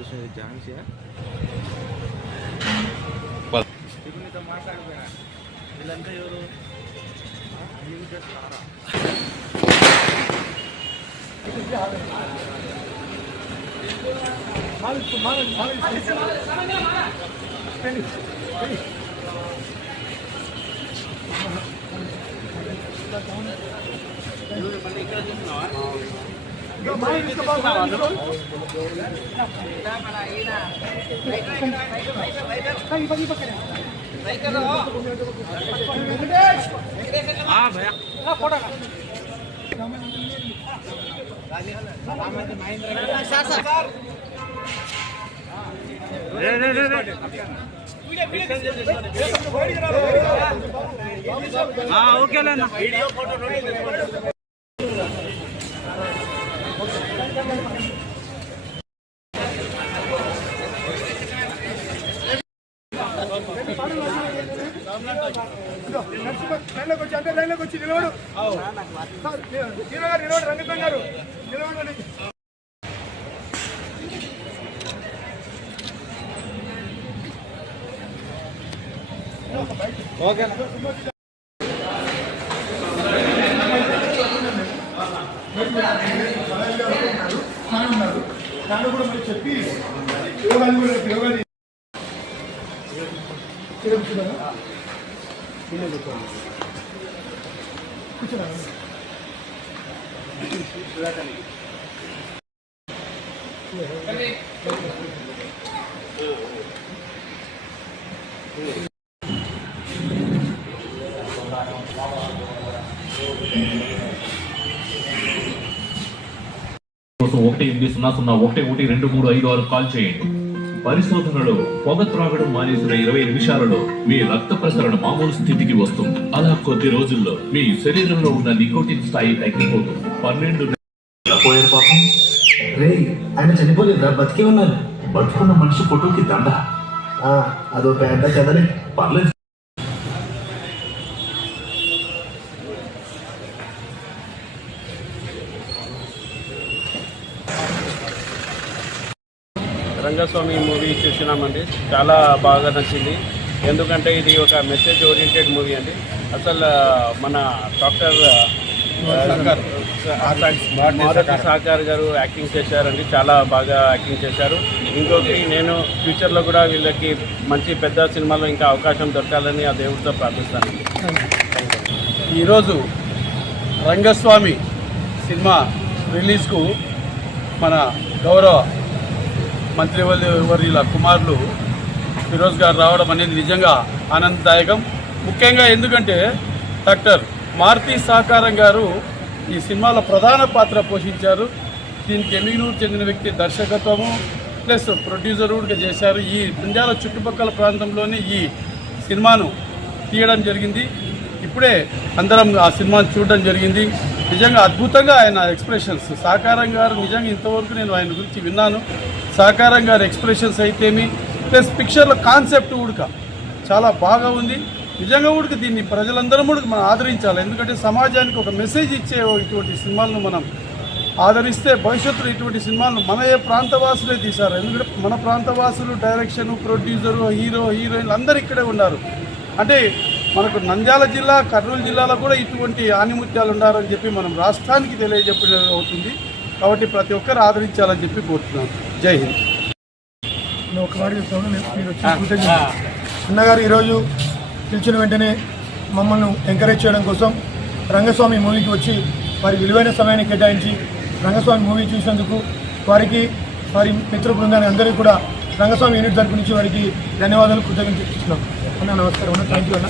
చూసేది ఝాన్సీ నీతో మాట్లాడిపోయా వీళ్ళంతా ఎవరు ఇక్కడ చూస్తున్నావా ఓకేనా లైన్లోకి వచ్చి నిలవడు నిలవడు రంగం గారు నిలవడు. దాన్ని కూడా మరి చెప్పి యోగాది కోసం 1-800-112-356 కాల్ చేయండి. పరిశోధనలో పొగ త్రాగడం మానేసిన 20 నిమిషాలలో మీ రక్త ప్రసరణ మామూలు స్థితికి వస్తుంది. అలా కొద్ది రోజుల్లో మీ శరీరంలో ఉన్న నికోటిన్ స్థాయి తగ్గిపోతుంది. 12 పోయారు పాపం. రే ఆయన చనిపోలేదురా, బతికే ఉన్నారు. బతుకున్న మనిషి ఫోటోకి దండ అదో పెద్ద కదలే. పర్లేదు. రంగస్వామి మూవీ చూసినామండి, చాలా బాగా నచ్చింది. ఎందుకంటే ఇది ఒక మెసేజ్ ఓరియంటెడ్ మూవీ అండి. అసలు మన డాక్టర్ మారుతి సాకార్ గారు యాక్టింగ్ చేశారండి, చాలా బాగా యాక్టింగ్ చేశారు. ఇంకొకటి నేను ఫ్యూచర్లో కూడా వీళ్ళకి మంచి పెద్ద సినిమాలో ఇంకా అవకాశం దొరకాలని ఆ దేవుడితో ప్రార్థిస్తానండి. ఈరోజు రంగస్వామి సినిమా రిలీజ్కు మన గౌరవ మంత్రివర్యుల కుమారులు ఫిరోజ్ గారు రావడం అనేది నిజంగా ఆనందదాయకం. ముఖ్యంగా ఎందుకంటే డాక్టర్ మారుతి సాకారం గారు ఈ సినిమాలో ప్రధాన పాత్ర పోషించారు. దీనికి ఎమ్మిగనూరు చెందిన వ్యక్తి దర్శకత్వము ప్లస్ ప్రొడ్యూసర్ కూడా చేశారు. ఈ నంద్యాల చుట్టుపక్కల ప్రాంతంలోనే ఈ సినిమాను తీయడం జరిగింది. ఇప్పుడే అందరం ఆ సినిమాను చూడడం జరిగింది. నిజంగా అద్భుతంగా ఆయన ఎక్స్ప్రెషన్స్, సాకారం గారు నిజంగా ఇంతవరకు నేను ఆయన గురించి విన్నాను. సాకారం గారి ఎక్స్ప్రెషన్స్ అయితేమి ప్లస్ పిక్చర్ల కాన్సెప్ట్ కూడా చాలా బాగా ఉంది. నిజంగా కూడా దీన్ని ప్రజలందరం కూడా మనం ఆదరించాలి. ఎందుకంటే సమాజానికి ఒక మెసేజ్ ఇచ్చే ఇటువంటి సినిమాలను మనం ఆదరిస్తే భవిష్యత్తులో ఇటువంటి సినిమాలను మన ప్రాంతవాసులే తీశారు. ఎందుకంటే మన ప్రాంతవాసులు డైరెక్షన్, ప్రొడ్యూసరు, హీరో, హీరోయిన్లు అందరూ ఇక్కడే ఉన్నారు. అంటే మనకు నంద్యాల జిల్లా, కర్నూలు జిల్లాలో కూడా ఇటువంటి ఆణిముత్యాలు ఉన్నారని చెప్పి మనం రాష్ట్రానికి తెలియజెప్పడం అవుతుంది. కాబట్టి ప్రతి ఒక్కరు ఆదరించాలని చెప్పి కోరుతున్నాను. జై హింద్. నేను ఒక మాట చెప్తాను. మీరు వచ్చి అన్నగారు ఈరోజు పిలిచిన వెంటనే మమ్మల్ని ఎంకరేజ్ చేయడం కోసం రంగస్వామి మూవీకి వచ్చి వారి విలువైన సమయాన్ని కేటాయించి రంగస్వామి మూవీ చూసినందుకు వారికి, వారి మిత్ర బృందాన్ని అందరికీ కూడా రంగస్వామి యూనిట్ తరపు నుంచి వారికి ధన్యవాదాలు, కృతజ్ఞతలు చెప్తున్నాం. అన్న నమస్కారం అన్న, థ్యాంక్ యూ అన్న.